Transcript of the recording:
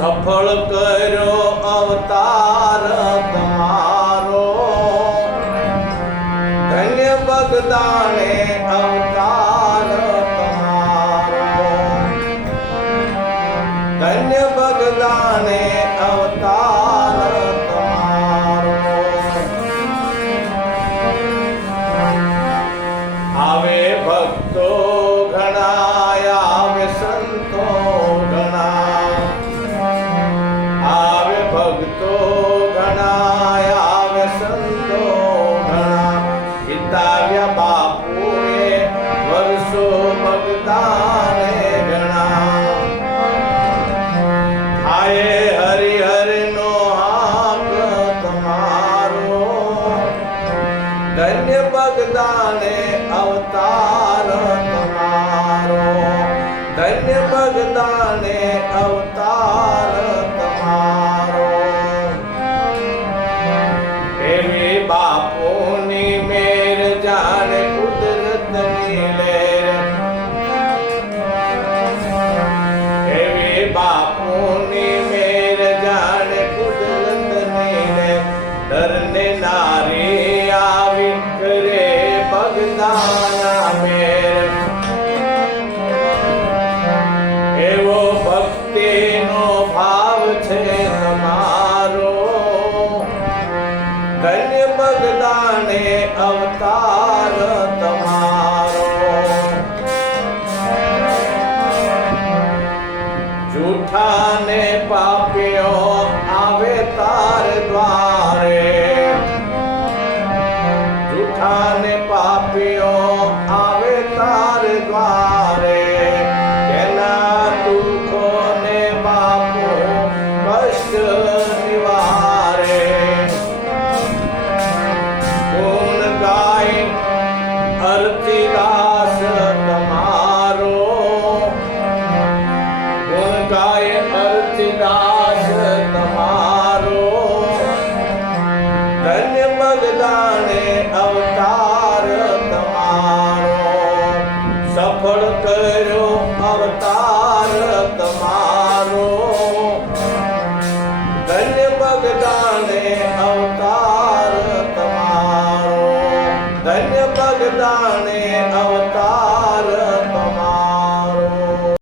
સફળ કર્યો અવતાર તમારો, ધન્ય બગદાને અવતાર તમારો, ધન્ય બગદાને અવતાર તમારો. આવે ભક્તો ઘણા, આવે સંતો ઘણા, આવે ભક્તો ઘણા, આવે સંતો ઘણા. હિતાવ્યા બાપુએ વર્ષો બગદાને ઘણા. આયે હરિહરનો હાક તમારો, ધન્ય બગદાને અવતાર તમારો, ધન્ય બગદાને અવતાર તમારો. એવી બાપુની મેર જાણે કુદરતની લહેર, એવી બાપુની મેર જાણે કુદરતની લહેર. ધરને નારી આવી કરે બગદાના મેર, એવો ભક્તિનો ભાવ છે તમારો, ધન્ય બગદાને અવતાર તમારો. જૂઠા ને પાપીઓ આવે તાર દ્વારે, જૂઠા ને પાપીઓ આવે તાર દ્વારે. તેના દુઃખોને બાપુ કષ્ટ નિવારે. ગુણ ગાય અર્ચિદાસ તમારો, ગુણ ગાય અર્ચિદાસ તમારો, ધન્ય બગદાને અવતાર તમારો. સફળ કર્યો અવતાર તમારો, ધન્ય બગદાને અવતાર